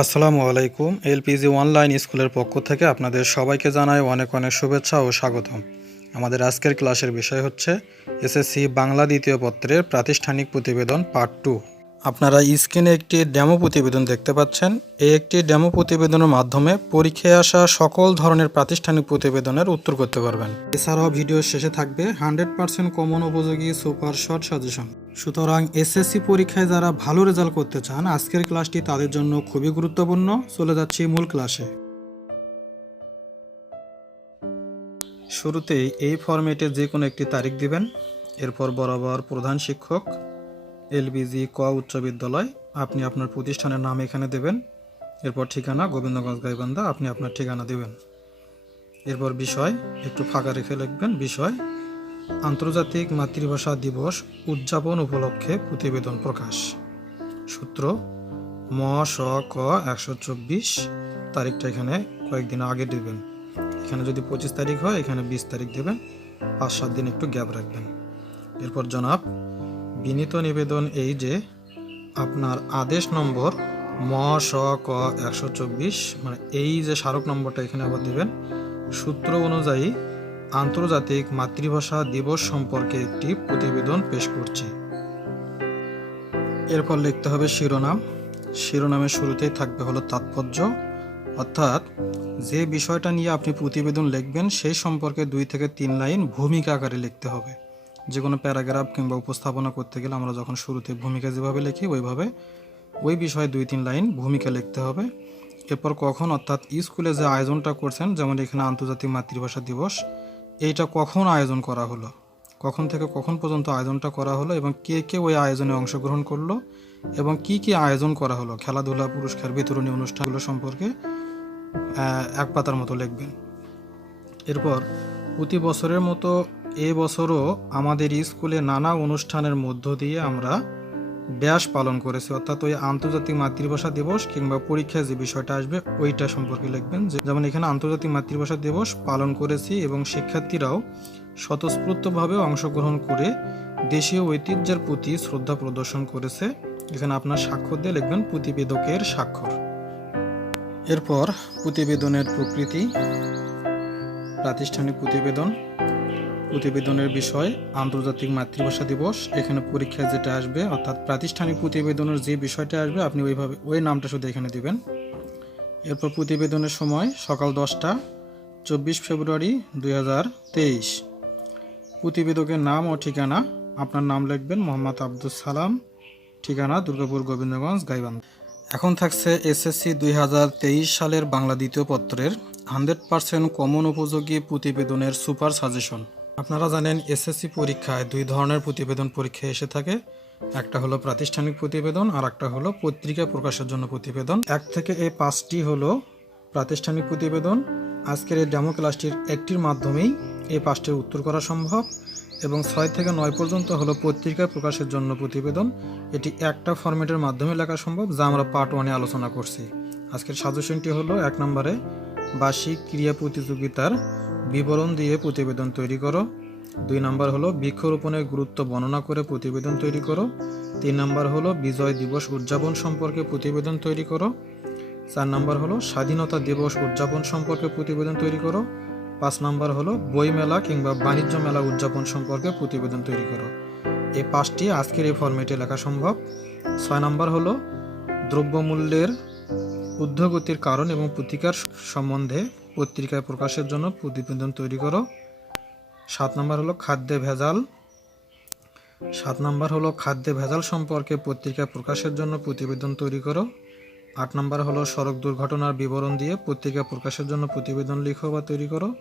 আসসালামু আলাইকুম, LPG online স্কুলের পক্ষ থেকে আপনাদের সবাইকে জানাই অনেক অনেক শুভেচ্ছা ও স্বাগতম। আমাদের আজকের ক্লাসের বিষয় হচ্ছে এসএসসি বাংলা দ্বিতীয় পত্রের প্রাতিষ্ঠানিক প্রতিবেদন পার্ট টু। আপনারা স্ক্রিনে একটি ডেমো প্রতিবেদন দেখতে পাচ্ছেন। এই একটি ডেমো প্রতিবেদনের মাধ্যমে পরীক্ষায় আসা সকল ধরনের প্রাতিষ্ঠানিক প্রতিবেদনের উত্তর করতে পারবেন। এছাড়াও ভিডিওর শেষে থাকবে হান্ড্রেড পার্সেন্ট কমন উপযোগী সুপার শর্ট সাজেশন। সুতরাং এসএসসি পরীক্ষায় যারা ভালো রেজাল্ট করতে চান, আজকের ক্লাসটি তাদের জন্য খুবই গুরুত্বপূর্ণ। চলে যাচ্ছি মূল ক্লাসে। শুরুতেই এই ফরম্যাটে যে কোনো একটি তারিখ দিবেন। এরপর বরাবর প্রধান শিক্ষক এলবিজি ক উচ্চ বিদ্যালয়, আপনি আপনার প্রতিষ্ঠানের নাম এখানে দেবেন। এরপর ঠিকানা গোবিন্দগঞ্জ গাইবান্ধা, আপনি আপনার ঠিকানা দেবেন। এরপর বিষয়, একটু ফাঁকা রেখে লিখবেন, বিষয়, আন্তর্জাতিক মাতৃভাষা দিবস উদযাপন উপলক্ষে প্রতিবেদন প্রকাশ। সূত্র, ম, স, ক, একশো চব্বিশ, তারিখটা এখানে কয়েকদিন আগে দেবেন। এখানে যদি পঁচিশ তারিখ হয়, এখানে বিশ তারিখ দেবেন। পাঁচ, সাত দিন একটু গ্যাপ রাখবেন। এরপর জনাব বিনীত নিবেদন এই যে, আপনার আদেশ নম্বর ম, স, ক, একশো চব্বিশ মানে এই যে স্মারক নম্বরটা এখানে আবার দেবেন, সূত্র অনুযায়ী আন্তর্জাতিক মাতৃভাষা দিবস সম্পর্কে একটি প্রতিবেদন পেশ করছি। এরপর লিখতে হবে শিরোনাম। শিরোনামের শুরুতেই থাকবে হলো তাৎপর্য। অর্থাৎ যে বিষয়টা নিয়ে আপনি প্রতিবেদন লিখবেন, সেই সম্পর্কে দুই থেকে তিন লাইন ভূমিকা আকারে লিখতে হবে। যে কোনো প্যারাগ্রাফ কিংবা উপস্থাপনা করতে গেলে আমরা যখন শুরুতে ভূমিকা যেভাবে লিখি, ওইভাবে ওই বিষয়ে দুই তিন লাইন ভূমিকা লিখতে হবে। এরপর কখন, অর্থাৎ স্কুলে যে আয়োজনটা করছেন, যেমন এখানে আন্তর্জাতিক মাতৃভাষা দিবস, এইটা কখন আয়োজন করা হলো? কখন থেকে কখন পর্যন্ত আয়োজনটা করা হলো এবং কে কে ওই আয়োজনে অংশগ্রহণ করল এবং কি কি আয়োজন করা হলো? খেলাধুলা, পুরস্কার, বিতরণী অনুষ্ঠানগুলো সম্পর্কে এক পাতার মতো লিখবেন। এরপর প্রতি বছরের মতো এ বছরও আমাদের স্কুলে নানা অনুষ্ঠানের মধ্য দিয়ে আমরা ব্যাস পালন করেছি। অর্থাৎ ওই আন্তর্জাতিক মাতৃভাষা দিবস কিংবা পরীক্ষায় যে বিষয়টা আসবে, ওইটা সম্পর্কে লিখবেন যেমন এখানে আন্তর্জাতিক মাতৃভাষা দিবস পালন করেছি এবং শিক্ষার্থীরাও স্বতঃস্ফূর্তভাবে অংশগ্রহণ করে দেশীয় ঐতিহ্যের প্রতি শ্রদ্ধা প্রদর্শন করেছে। এখানে আপনার স্বাক্ষর দিয়ে লিখবেন, প্রতিবেদকের স্বাক্ষর। এরপর প্রতিবেদনের প্রকৃতি, প্রাতিষ্ঠানিক প্রতিবেদন। প্রতিবেদনের বিষয়, আন্তর্জাতিক মাতৃভাষা দিবস, এখানে পরীক্ষায় যেটা আসবে, অর্থাৎ প্রাতিষ্ঠানিক প্রতিবেদনের যে বিষয়টা আসবে, আপনি ওইভাবে, ওই নামটা শুধু এখানে দিবেন। এরপর প্রতিবেদনের সময়, সকাল দশটা, চব্বিশ ফেব্রুয়ারি দুই হাজার তেইশ। প্রতিবেদকের নাম ও ঠিকানা, আপনার নাম লিখবেন মোহাম্মদ আব্দুল সালাম, ঠিকানা দুর্গাপুর গোবিন্দগঞ্জ, গাইবান্ধা। এখন থাকছে এসএসসি দুই হাজার তেইশ সালের বাংলা দ্বিতীয় পত্রের হান্ড্রেড পার্সেন্ট কমন উপযোগী প্রতিবেদনের সুপার সাজেশন। আপনারা জানেন এসএসসি পরীক্ষায় দুই ধরনের প্রতিবেদন পরীক্ষায় এসে থাকে। একটা হলো প্রাতিষ্ঠানিক প্রতিবেদন, আর একটা হলো পত্রিকা প্রকাশের জন্য প্রতিবেদন। এক থেকে এই পাঁচটি হলো প্রাতিষ্ঠানিক প্রতিবেদন। আজকের এই ডেমো ক্লাসটির একটির মাধ্যমেই এই পাঁচটির উত্তর করা সম্ভব। এবং ছয় থেকে নয় পর্যন্ত হলো পত্রিকা প্রকাশের জন্য প্রতিবেদন। এটি একটা ফরম্যাটের মাধ্যমে লেখা সম্ভব, যা আমরা পার্ট ওয়ানে আলোচনা করছি। আজকের সাজেশনটি হলো এক নম্বরে বার্ষিক ক্রিয়া প্রতিযোগিতার বিবরণ দিয়ে প্রতিবেদন তৈরি করো। দুই নাম্বার হলো বৃক্ষরোপণের গুরুত্ব বর্ণনা করে প্রতিবেদন তৈরি করো। তিন নাম্বার হলো বিজয় দিবস উদযাপন সম্পর্কে প্রতিবেদন তৈরি করো। চার নাম্বার হলো স্বাধীনতা দিবস উদযাপন সম্পর্কে প্রতিবেদন তৈরি করো। পাঁচ নাম্বার হলো বই মেলা কিংবা বাণিজ্য মেলা উদযাপন সম্পর্কে প্রতিবেদন তৈরি করো। এই পাঁচটি আজকের এই ফরম্যাটে লেখা সম্ভব। ছয় নাম্বার হলো দ্রব্যমূল্যের ঊর্ধ্বগতির কারণ এবং প্রতিকার সম্বন্ধে পত্রিকায় প্রকাশের জন্য প্রতিবেদন তৈরি করো। সাত নম্বর হলো খাদ্যে ভেজাল। সাত নম্বর হলো খাদ্যে ভেজাল সম্পর্কে পত্রিকায় প্রকাশের জন্য প্রতিবেদন তৈরি করো। আট নম্বর হলো সড়ক দুর্ঘটনার বিবরণ দিয়ে পত্রিকা প্রকাশের জন্য প্রতিবেদন লিখো বা তৈরি করো।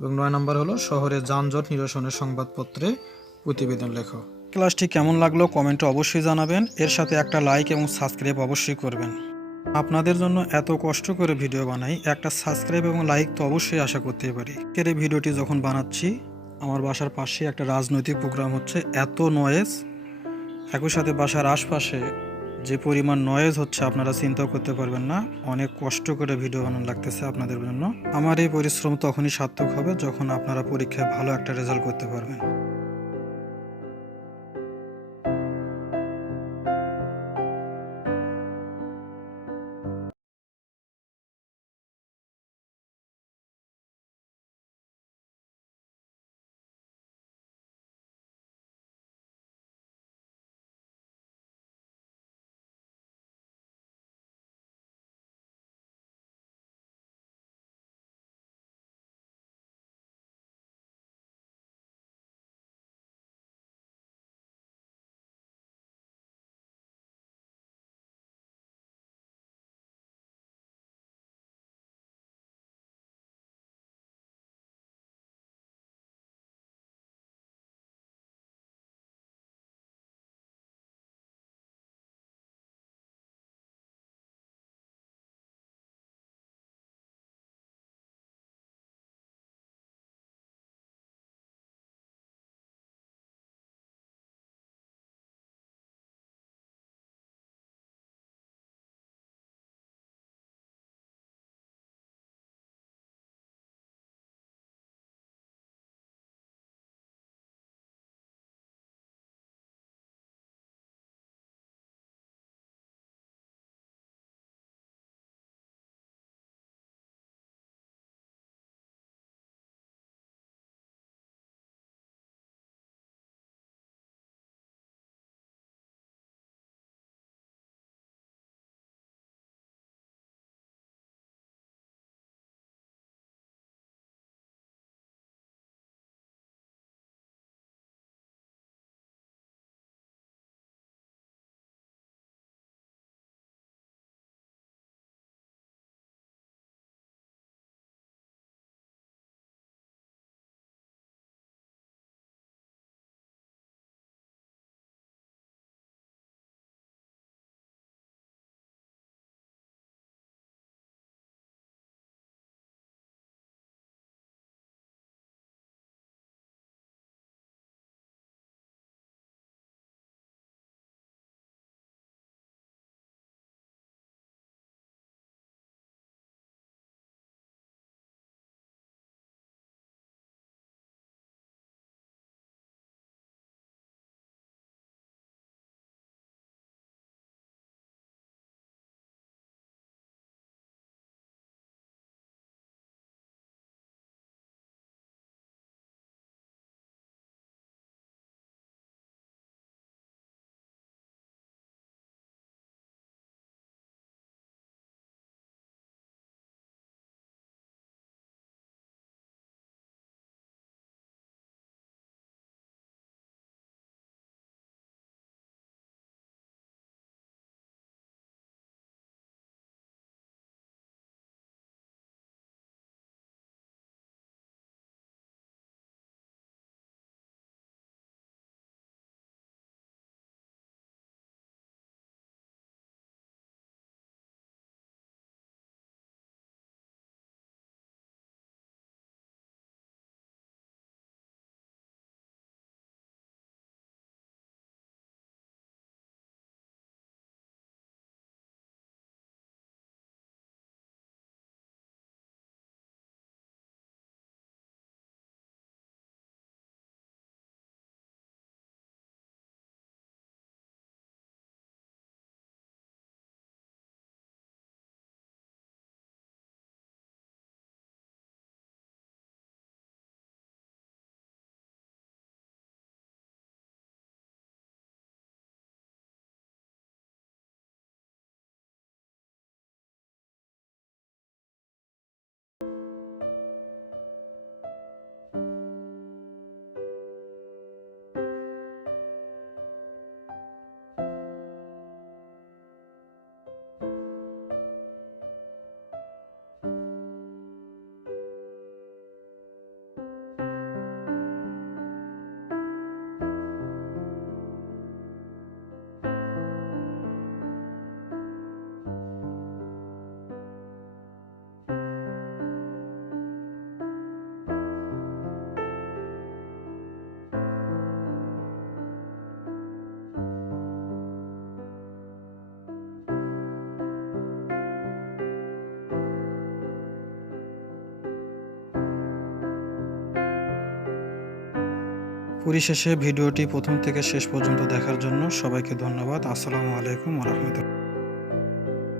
এবং নয় নম্বর হলো শহরে যানজট নিরসনের সংবাদপত্রে প্রতিবেদন লেখো। ক্লাসটি কেমন লাগল কমেন্টে অবশ্যই জানাবেন। এর সাথে একটা লাইক এবং সাবস্ক্রাইব অবশ্যই করবেন। আপনাদের জন্য এত কষ্ট করে ভিডিও বানাই, একটা সাবস্ক্রাইব এবং লাইক তো অবশ্যই আশা করতেই পারি। এর ভিডিওটি যখন বানাচ্ছি, আমার বাসার পাশে একটা রাজনৈতিক প্রোগ্রাম হচ্ছে, এত নয়েজ একই সাথে বাসার আশপাশে যে পরিমাণ নয়েজ হচ্ছে, আপনারা চিন্তাও করতে পারবেন না। অনেক কষ্ট করে ভিডিও বানানো লাগতেছে আপনাদের জন্য। আমার এই পরিশ্রম তখনই সার্থক হবে যখন আপনারা পরীক্ষায় ভালো একটা রেজাল্ট করতে পারবেন। পরিশেষে ভিডিওটি প্রথম থেকে শেষ পর্যন্ত দেখার জন্য সবাইকে ধন্যবাদ। আসসালামু আলাইকুম রহমতুল্লাহ।